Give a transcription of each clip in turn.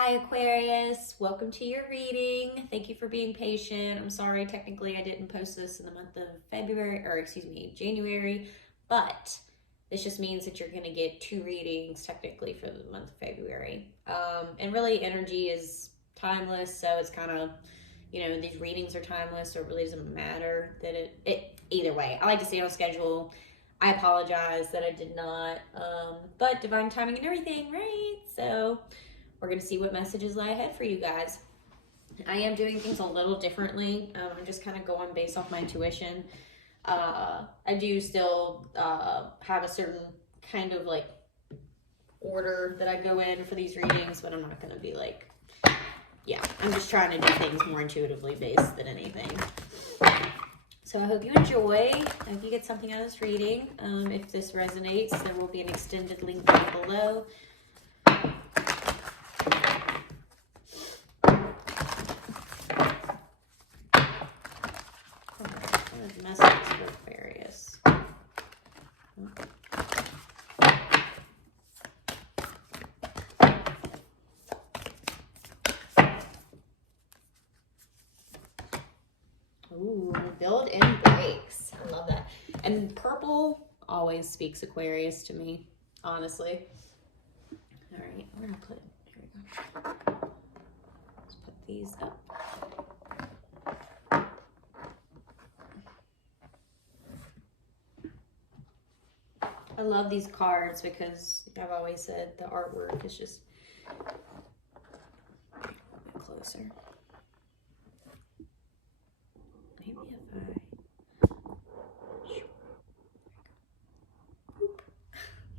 Hi Aquarius, welcome to your reading. Thank you for being patient. I'm sorry, technically I didn't post this in the month of January, but this just means that you're gonna get 2 readings technically for the month of February. And really energy is timeless, so it's kind of, these readings are timeless, so it really doesn't matter that it either way. I like to stay on a schedule. I apologize that I did not, but divine timing and everything, right? So we're going to see what messages lie ahead for you guys. I am doing things a little differently. I'm just kind of going based off my intuition. I do still have a certain kind of like order that I go in for these readings, but I'm not going to be like, I'm just trying to do things more intuitively based than anything. So I hope you enjoy. I hope you get something out of this reading. If this resonates, there will be an extended link down below. Messages for Aquarius. Ooh, build and breaks. I love that. And purple always speaks Aquarius to me, honestly. All right, we're gonna put, here we go. Let's put these up. I love these cards because I've always said the artwork is just a bit closer. Maybe if I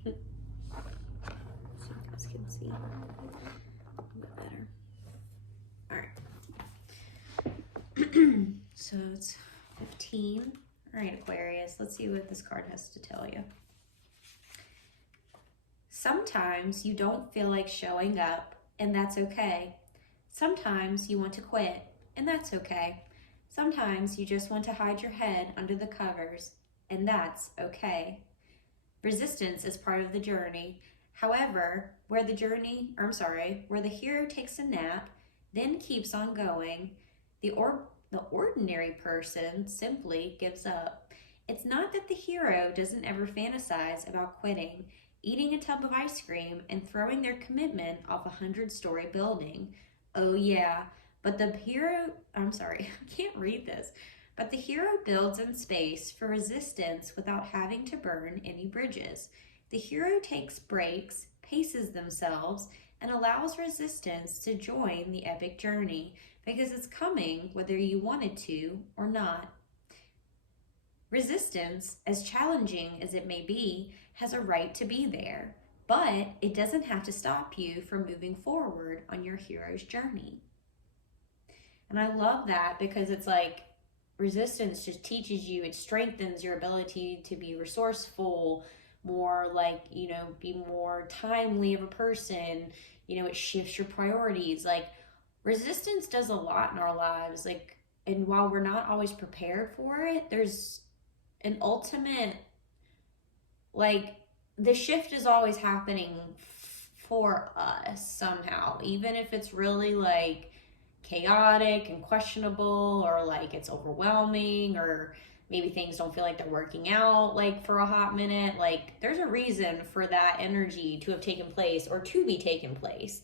so you guys can see a bit better. All right. So it's 15. All right, Aquarius, let's see what this card has to tell you. Sometimes you don't feel like showing up, and that's okay. Sometimes you want to quit, and that's okay. Sometimes you just want to hide your head under the covers, and that's okay. Resistance is part of the journey. However, where the hero takes a nap, then keeps on going, the ordinary person simply gives up. It's not that the hero doesn't ever fantasize about quitting, eating a tub of ice cream, and throwing their commitment off a 100-story building. Oh yeah, but the hero, I can't read this. But the hero builds in space for resistance without having to burn any bridges. The hero takes breaks, paces themselves, and allows resistance to join the epic journey because it's coming whether you want it to or not. Resistance, as challenging as it may be, has a right to be there, but it doesn't have to stop you from moving forward on your hero's journey. And I love that because it's like resistance just teaches you, it strengthens your ability to be resourceful, more like, be more timely of a person. It shifts your priorities. Like, resistance does a lot in our lives. Like, and while we're not always prepared for it, there's an ultimate, like, the shift is always happening for us somehow, even if it's really like chaotic and questionable, or like it's overwhelming, or maybe things don't feel like they're working out like for a hot minute. Like, there's a reason for that energy to have taken place or to be taken place,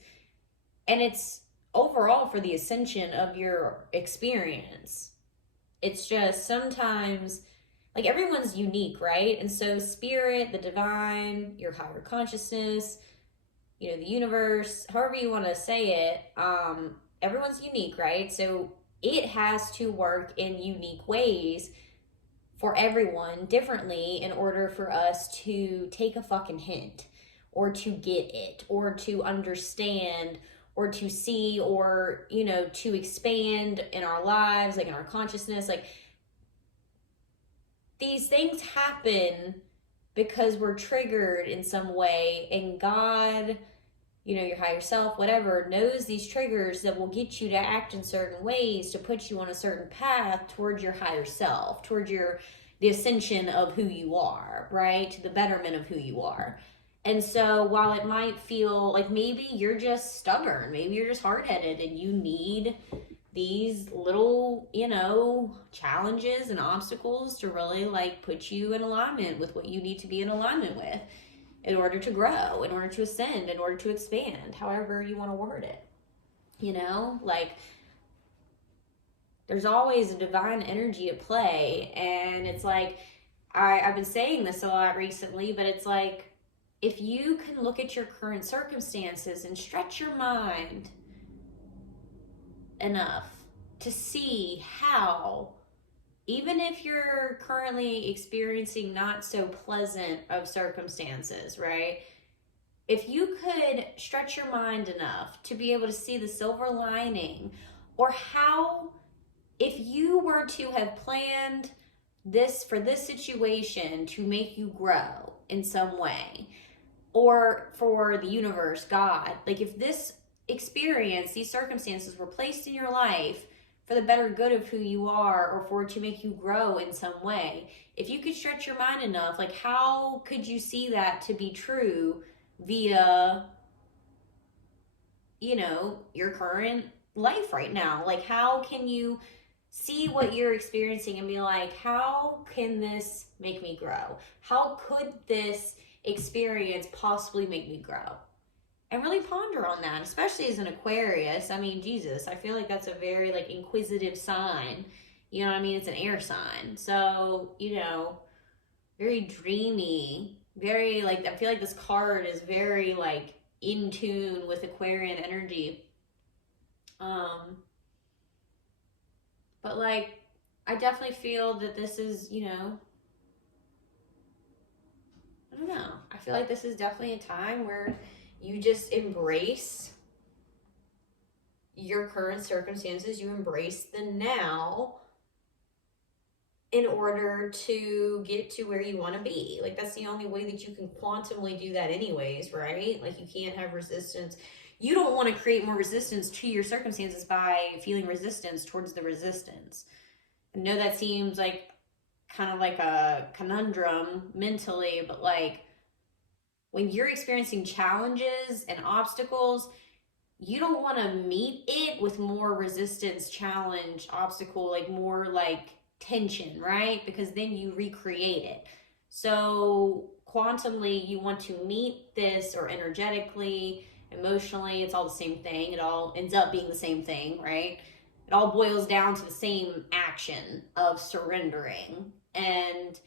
and it's overall for the ascension of your experience. It's just sometimes, like, everyone's unique, right? And so spirit, the divine, your higher consciousness, the universe, however you want to say it, everyone's unique, right? So it has to work in unique ways for everyone differently in order for us to take a fucking hint, or to get it, or to understand, or to see, or, to expand in our lives, like in our consciousness. Like, these things happen because we're triggered in some way, and God, your higher self, whatever, knows these triggers that will get you to act in certain ways to put you on a certain path towards your higher self, towards the ascension of who you are, right? To the betterment of who you are. And so while it might feel like maybe you're just stubborn, maybe you're just hard-headed and you need these little, challenges and obstacles to really like put you in alignment with what you need to be in alignment with in order to grow, in order to ascend, in order to expand, however you want to word it. Like there's always a divine energy at play. And it's like, I've been saying this a lot recently, but it's like, if you can look at your current circumstances and stretch your mind enough to see how, even if you're currently experiencing not so pleasant of circumstances, right? If you could stretch your mind enough to be able to see the silver lining, or how, if you were to have planned this for this situation to make you grow in some way, or for the universe, God, like if this experience, these circumstances were placed in your life for the better good of who you are, or for it to make you grow in some way, if you could stretch your mind enough, like how could you see that to be true via, your current life right now? Like how can you see what you're experiencing and be like, how can this make me grow? How could this experience possibly make me grow? And really ponder on that, especially as an Aquarius. I mean, Jesus, I feel like that's a very like inquisitive sign. You know what I mean? It's an air sign. So, very dreamy, very like, I feel like this card is very like in tune with Aquarian energy. But like, I definitely feel that this is, I don't know. I feel like this is definitely a time where you just embrace your current circumstances. You embrace the now in order to get to where you want to be. Like that's the only way that you can quantumly do that anyways, right? Like you can't have resistance. You don't want to create more resistance to your circumstances by feeling resistance towards the resistance. I know that seems like kind of like a conundrum mentally, but like when you're experiencing challenges and obstacles, you don't want to meet it with more resistance, challenge, obstacle, like more like tension, right? Because then you recreate it. So quantumly, you want to meet this, or energetically, emotionally, it's all the same thing. It all ends up being the same thing, right? It all boils down to the same action of surrendering. And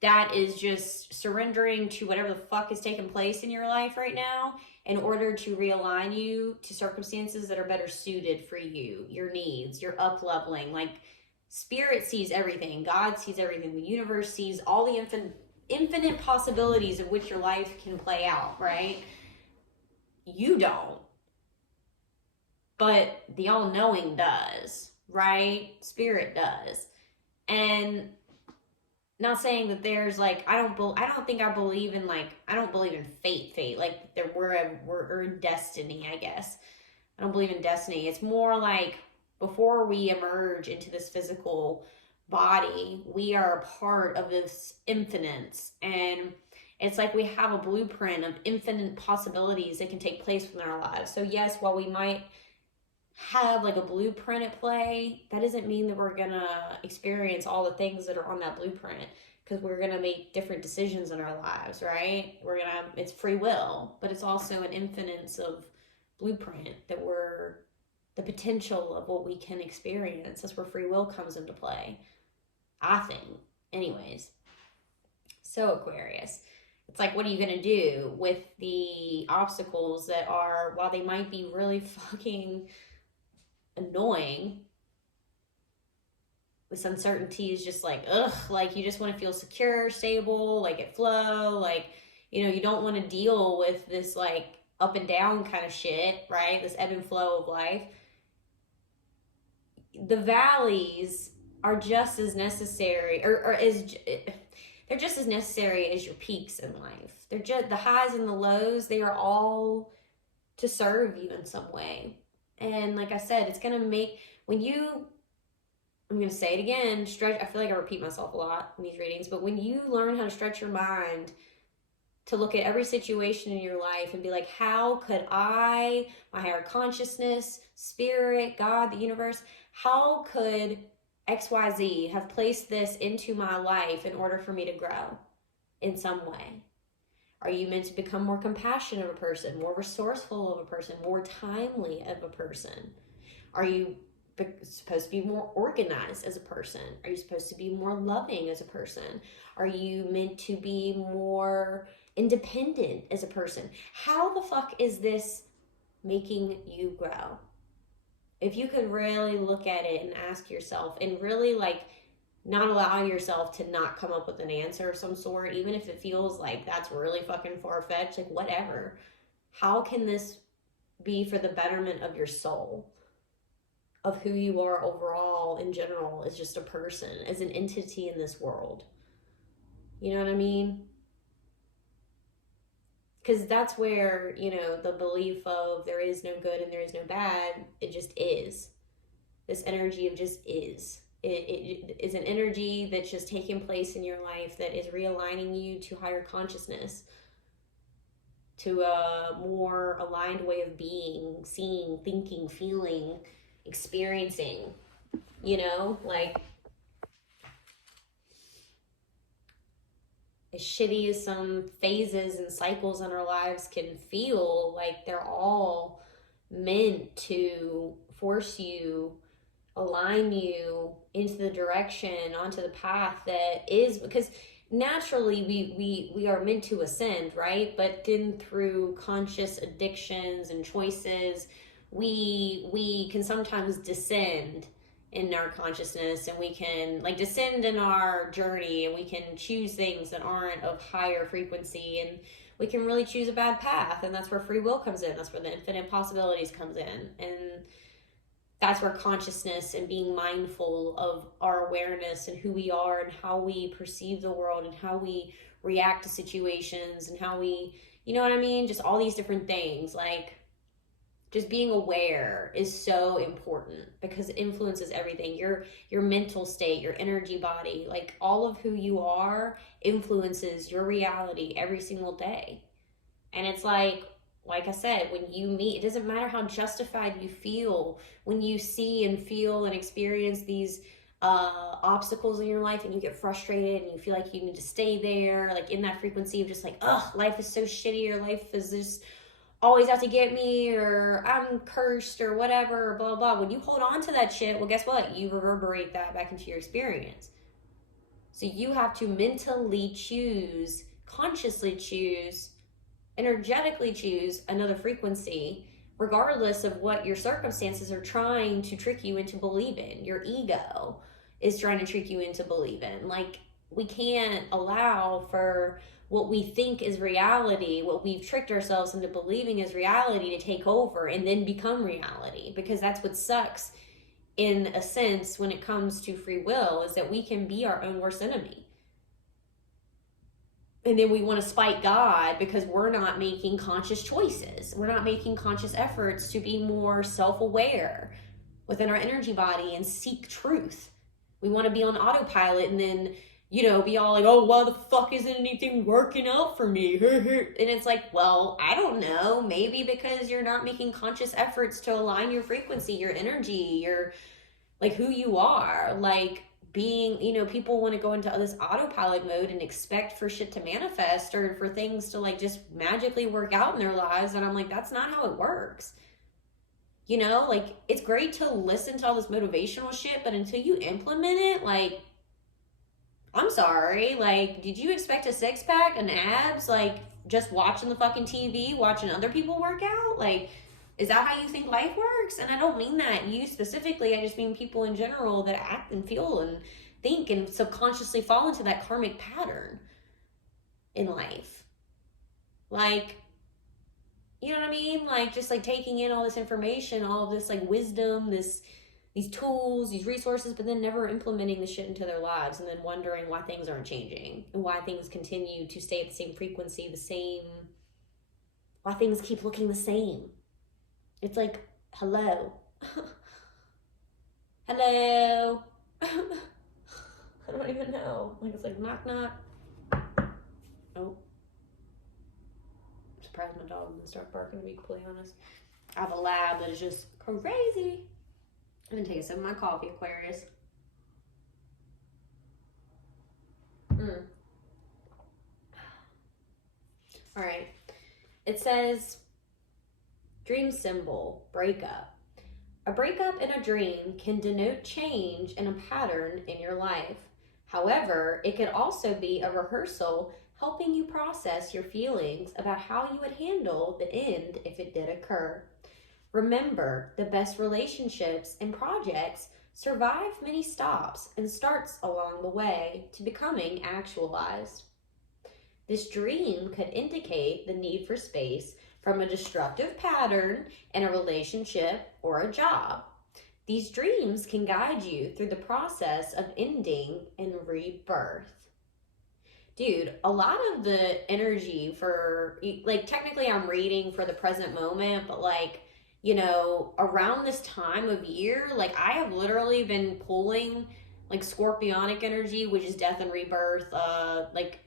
that is just surrendering to whatever the fuck is taking place in your life right now in order to realign you to circumstances that are better suited for you, your needs, your up leveling. Like spirit sees everything, God sees everything, the universe sees all the infinite possibilities of which your life can play out, right? You don't, but the all-knowing does, right? Spirit does. And not saying that there's like, I don't think I believe in like, I don't believe in fate, like we're destiny, I guess. I don't believe in destiny. It's more like before we emerge into this physical body, we are a part of this infinite, and it's like we have a blueprint of infinite possibilities that can take place within our lives. So yes, while we might have like a blueprint at play, that doesn't mean that we're gonna experience all the things that are on that blueprint, because we're gonna make different decisions in our lives, right? It's free will, but it's also an infinite of blueprint that we're the potential of what we can experience. That's where free will comes into play, I think. Anyways, so Aquarius, it's like, what are you going to do with the obstacles that are, while they might be really fucking annoying, this uncertainty is just like, ugh, like you just want to feel secure, stable, like at flow, like, you don't want to deal with this like up and down kind of shit, right? This ebb and flow of life. The valleys are just as necessary, they're just as necessary as your peaks in life. They're just the highs and the lows. They are all to serve you in some way. And like I said, it's going to make, I'm going to say it again, stretch. I feel like I repeat myself a lot in these readings, but when you learn how to stretch your mind to look at every situation in your life and be like, how could I, my higher consciousness, spirit, God, the universe, how could XYZ have placed this into my life in order for me to grow in some way? Are you meant to become more compassionate of a person, more resourceful of a person, more timely of a person? Are you supposed to be more organized as a person? Are you supposed to be more loving as a person? Are you meant to be more independent as a person? How the fuck is this making you grow? If you could really look at it and ask yourself and really like not allow yourself to not come up with an answer of some sort, even if it feels like that's really fucking far-fetched, like whatever. How can this be for the betterment of your soul, of who you are overall in general as just a person, as an entity in this world? You know what I mean? Because that's where, you know, the belief of there is no good and there is no bad, it just is. This energy of just is. It is an energy that's just taking place in your life that is realigning you to higher consciousness, to a more aligned way of being, seeing, thinking, feeling, experiencing, you know, like as shitty as some phases and cycles in our lives can feel, like they're all meant to force you, align you into the direction, onto the path that is, because naturally we are meant to ascend, right? But then through conscious addictions and choices, we can sometimes descend in our consciousness, and we can like descend in our journey, and we can choose things that aren't of higher frequency, and we can really choose a bad path. And that's where free will comes in. That's where the infinite possibilities comes in. And that's where consciousness and being mindful of our awareness and who we are and how we perceive the world and how we react to situations and how we, you know what I mean? Just all these different things. Like, just being aware is so important because it influences everything. Your mental state, your energy body, like all of who you are influences your reality every single day. And it's like I said, when you meet, it doesn't matter how justified you feel when you see and feel and experience these obstacles in your life, and you get frustrated and you feel like you need to stay there, like in that frequency of just like, ugh, life is so shitty, or life is just always out to get me, or I'm cursed, or whatever, blah, blah. When you hold on to that shit, well, guess what? You reverberate that back into your experience. So you have to mentally choose, consciously choose, energetically choose another frequency, regardless of what your circumstances are trying to trick you into believing. Your ego is trying to trick you into believing. Like, we can't allow for what we think is reality, what we've tricked ourselves into believing is reality, to take over and then become reality. Because that's what sucks, in a sense, when it comes to free will, is that we can be our own worst enemy. And then we want to spite God because we're not making conscious choices. We're not making conscious efforts to be more self-aware within our energy body and seek truth. We want to be on autopilot and then, you know, be all like, oh, why the fuck isn't anything working out for me? And it's like, well, I don't know. Maybe because you're not making conscious efforts to align your frequency, your energy, your, like, who you are. Like, being, you know, people want to go into this autopilot mode and expect for shit to manifest, or for things to like just magically work out in their lives. And I'm like, that's not how it works. You know, like, it's great to listen to all this motivational shit, but until you implement it, like, I'm sorry, like, did you expect a six-pack and abs, like, just watching the fucking TV, watching other people work out? Like, is that how you think life works? And I don't mean that you specifically, I just mean people in general that act and feel and think and subconsciously fall into that karmic pattern in life. Like, you know what I mean? Like, just like taking in all this information, all of this like wisdom, these tools, these resources, but then never implementing the shit into their lives, and then wondering why things aren't changing and why things continue to stay at the same frequency, why things keep looking the same. It's like, hello. Hello. I don't even know. Like, it's like, knock, knock. Oh. surprised my dog didn't start barking, to be completely honest. I have a lab that is just crazy. I'm gonna take a sip of my coffee, Aquarius. All right. It says, dream symbol, breakup. A breakup in a dream can denote change in a pattern in your life. However, it could also be a rehearsal helping you process your feelings about how you would handle the end if it did occur. Remember, the best relationships and projects survive many stops and starts along the way to becoming actualized. This dream could indicate the need for space from a destructive pattern in a relationship or a job. These dreams can guide you through the process of ending and rebirth. Dude, a lot of the energy for, like, technically I'm reading for the present moment, but like, you know, around this time of year, like I have literally been pulling like scorpionic energy, which is death and rebirth, like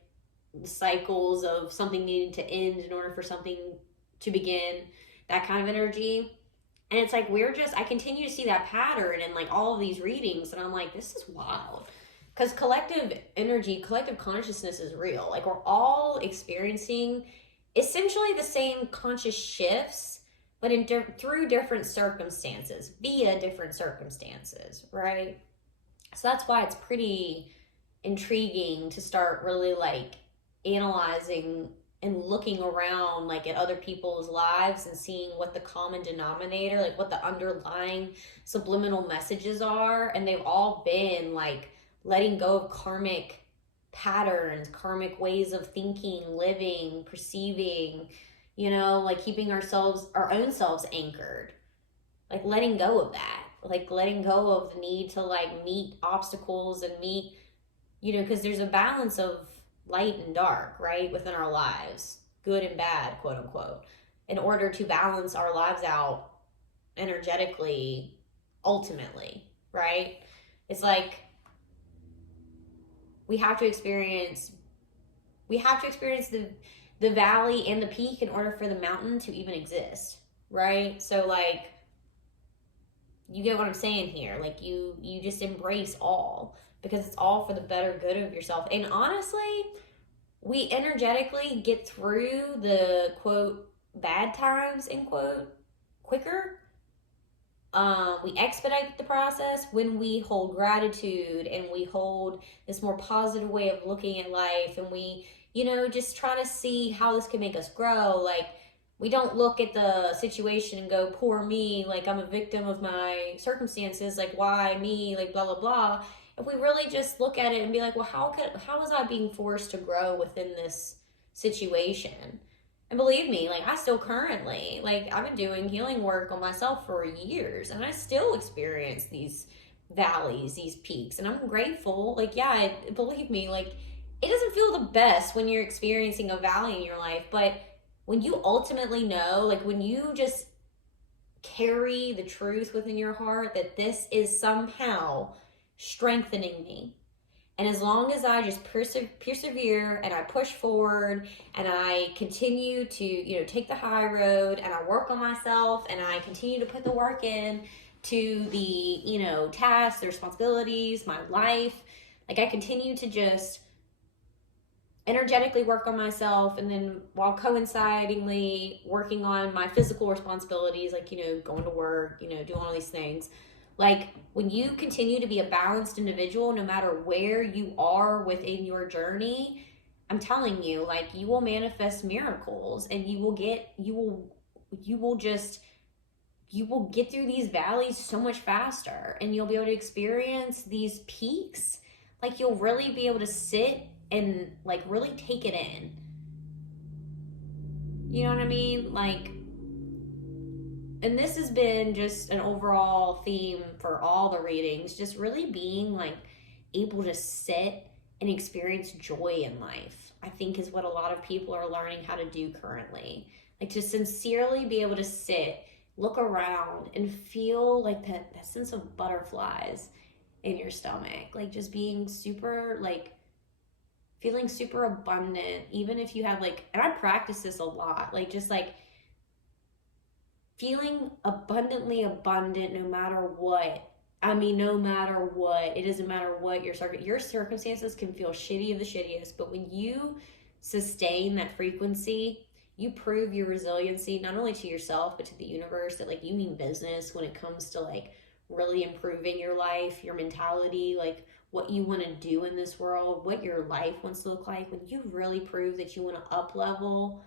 cycles of something needing to end in order for something to begin, that kind of energy. And it's like I continue to see that pattern in like all of these readings, and I'm like, this is wild. Because collective energy, collective consciousness is real. Like we're all experiencing essentially the same conscious shifts, but through different circumstances, via different circumstances, right? So that's why it's pretty intriguing to start really like analyzing and looking around like at other people's lives and seeing what the common denominator, like what the underlying subliminal messages are. And they've all been like letting go of karmic patterns, karmic ways of thinking, living, perceiving, you know, like keeping our own selves anchored, like letting go of that, like letting go of the need to like meet obstacles and meet, you know, because there's a balance of light and dark, right, within our lives, good and bad, quote unquote, in order to balance our lives out energetically, ultimately, right? It's like we have to experience the valley and the peak in order for the mountain to even exist, right? So like, you get what I'm saying here. Like you just embrace all, because it's all for the better good of yourself. And honestly, we energetically get through the quote bad times, end quote, quicker. We expedite the process when we hold gratitude and we hold this more positive way of looking at life, and we, you know, just try to see how this can make us grow. Like, we don't look at the situation and go, poor me, like I'm a victim of my circumstances, like why me, like blah, blah, blah. If we really just look at it and be like, well, how was I being forced to grow within this situation? And believe me, like I still currently, like I've been doing healing work on myself for years, and I still experience these valleys, these peaks, and I'm grateful. Like, yeah, believe me, like it doesn't feel the best when you're experiencing a valley in your life, but when you ultimately know, like when you just carry the truth within your heart that this is somehow strengthening me, and as long as I just persevere and I push forward and I continue to, you know, take the high road and I work on myself and I continue to put the work in to the, you know, tasks, the responsibilities, my life, like I continue to just energetically work on myself, and then while coincidingly working on my physical responsibilities, like, you know, going to work, you know, doing all these things. Like when you continue to be a balanced individual, no matter where you are within your journey, I'm telling you, like you will manifest miracles, and you will get through these valleys so much faster, and you'll be able to experience these peaks. Like you'll really be able to sit and like really take it in. You know what I mean? Like, and this has been just an overall theme for all the readings, just really being like able to sit and experience joy in life, I think is what a lot of people are learning how to do currently. Like to sincerely be able to sit, look around, and feel like that sense of butterflies in your stomach. Like just being super like feeling super abundant, even if you have like, and I practice this a lot, like just like feeling abundantly abundant no matter what. I mean, no matter what, it doesn't matter what your circumstances can feel shitty of the shittiest, but when you sustain that frequency, you prove your resiliency not only to yourself but to the universe, that like you mean business when it comes to like really improving your life, your mentality, like what you want to do in this world, what your life wants to look like. When you really prove that you want to up level,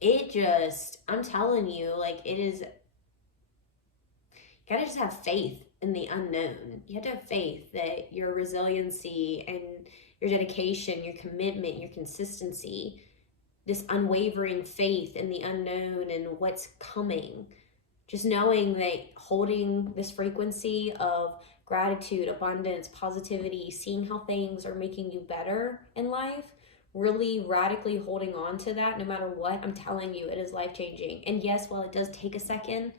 it just, I'm telling you, like it is, you gotta just have faith in the unknown. You have to have faith that your resiliency and your dedication, your commitment, your consistency, this unwavering faith in the unknown and what's coming, just knowing that holding this frequency of gratitude, abundance, positivity, seeing how things are making you better in life, really radically holding on to that no matter what, I'm telling you, it is life-changing. And yes, while it does take a second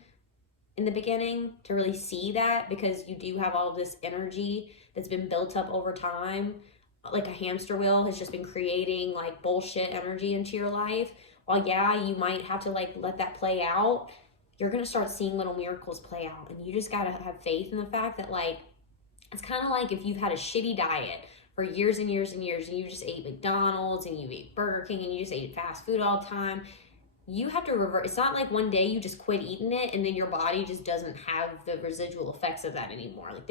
in the beginning to really see that, because you do have all this energy that's been built up over time, like a hamster wheel has just been creating like bullshit energy into your life. While yeah, you might have to like let that play out, you're gonna start seeing little miracles play out. And you just gotta have faith in the fact that like, it's kind of like if you've had a shitty diet for years and years and years, and you just ate McDonald's and you ate Burger King and you just ate fast food all the time. You have to revert. It's not like one day you just quit eating it and then your body just doesn't have the residual effects of that anymore. Like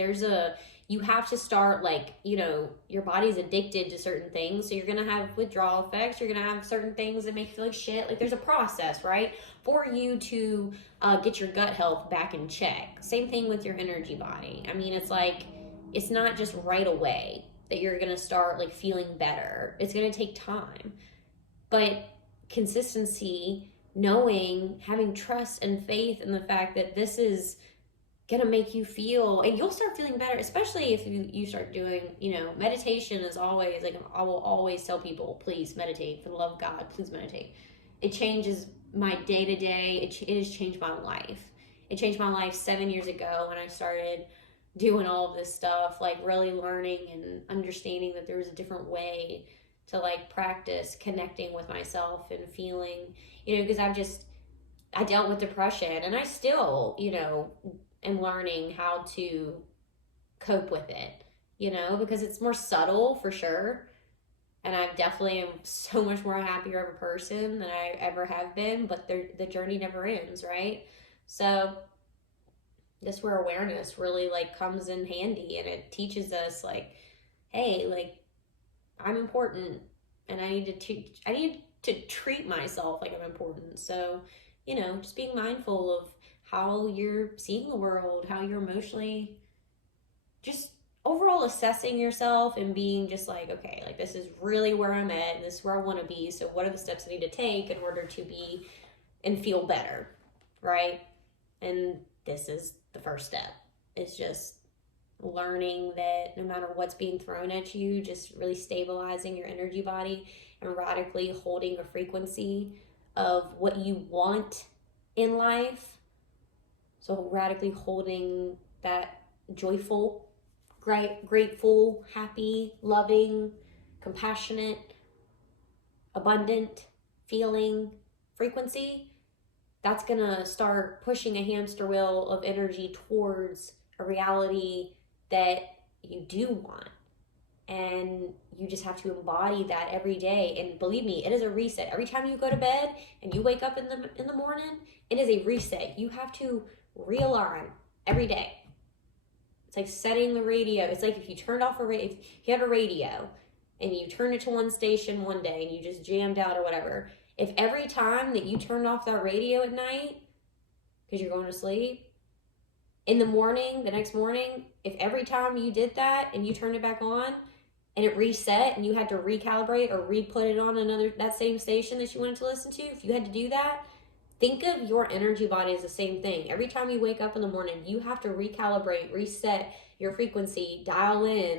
you have to start like, your body's addicted to certain things. So you're going to have withdrawal effects. You're going to have certain things that make you feel like shit. Like there's a process, right? For you to get your gut health back in check. Same thing with your energy body. I mean, it's like, it's not just right away that you're going to start like feeling better. It's going to take time. But consistency, knowing, having trust and faith in the fact that this is gonna make you feel, and you'll start feeling better, especially if you start doing, meditation is always like, I will always tell people, please meditate, for the love of God, please meditate. It changes my day-to-day. It has changed my life. It changed my life 7 years ago when I started doing all of this stuff, like really learning and understanding that there was a different way to like practice connecting with myself and feeling, because I dealt with depression, and I still, am learning how to cope with it, because it's more subtle for sure. And I definitely am so much more happier of a person than I ever have been, but the journey never ends, right? So that's where awareness really like comes in handy, and it teaches us like, hey, like I'm important, and I need to treat myself like I'm important. So, just being mindful of how you're seeing the world, how you're emotionally, just overall assessing yourself and being just like, okay, like this is really where I'm at, and this is where I want to be. So what are the steps I need to take in order to be and feel better, right? And this is the first step. It's just learning that no matter what's being thrown at you, just really stabilizing your energy body and radically holding a frequency of what you want in life. So radically holding that joyful, grateful, happy, loving, compassionate, abundant feeling frequency, that's gonna start pushing a hamster wheel of energy towards a reality that you do want. And you just have to embody that every day. And believe me, it is a reset. Every time you go to bed and you wake up in the morning, it is a reset. You have to realign every day. It's like setting the radio. It's like if you turned off if you have a radio and you turn it to one station one day and you just jammed out or whatever, if every time that you turned off that radio at night because you're going to sleep, in the morning, the next morning, if every time you did that and you turned it back on and it reset and you had to recalibrate or re-put it on that same station that you wanted to listen to, if you had to do that, think of your energy body as the same thing. Every time you wake up in the morning, you have to recalibrate, reset your frequency, dial in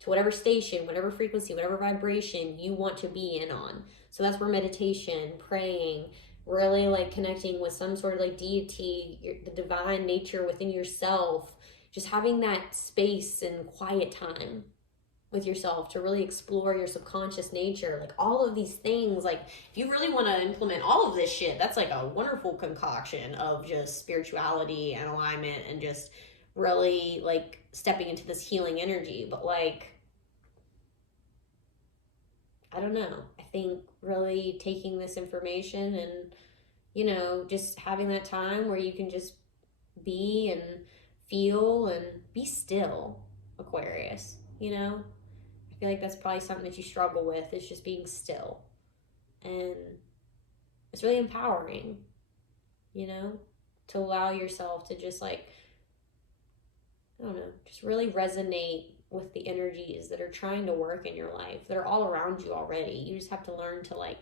to whatever station, whatever frequency, whatever vibration you want to be in on. So that's where meditation, praying, really like connecting with some sort of like deity, the divine nature within yourself, just having that space and quiet time with yourself, to really explore your subconscious nature, like all of these things. Like if you really want to implement all of this shit, that's like a wonderful concoction of just spirituality and alignment and just really like stepping into this healing energy. But like, I don't know, I think really taking this information and, you know, just having that time where you can just be and feel and be still, Aquarius, you know? I feel like that's probably something that you struggle with, is just being still. And it's really empowering, you know, to allow yourself to just like, I don't know, just really resonate with the energies that are trying to work in your life. They're all around you already. You just have to learn to like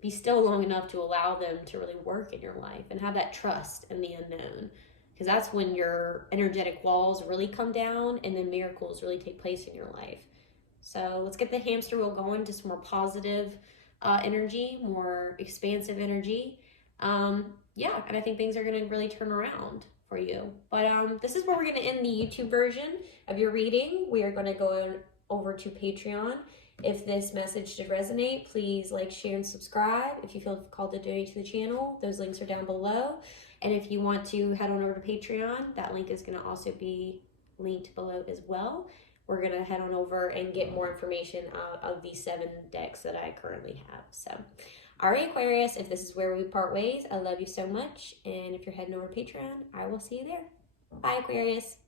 be still long enough to allow them to really work in your life and have that trust in the unknown. Because that's when your energetic walls really come down and then miracles really take place in your life. So let's get the hamster wheel going to some more positive energy, more expansive energy. Yeah, and I think things are going to really turn around for you. But this is where we're going to end the YouTube version of your reading. We are going to go over to Patreon. If this message did resonate, please like, share, and subscribe. If you feel called to donate to the channel, those links are down below. And if you want to head on over to Patreon, that link is going to also be linked below as well. We're going to head on over and get more information out of these 7 decks that I currently have. So, all right, Aquarius, if this is where we part ways, I love you so much. And if you're heading over to Patreon, I will see you there. Bye, Aquarius.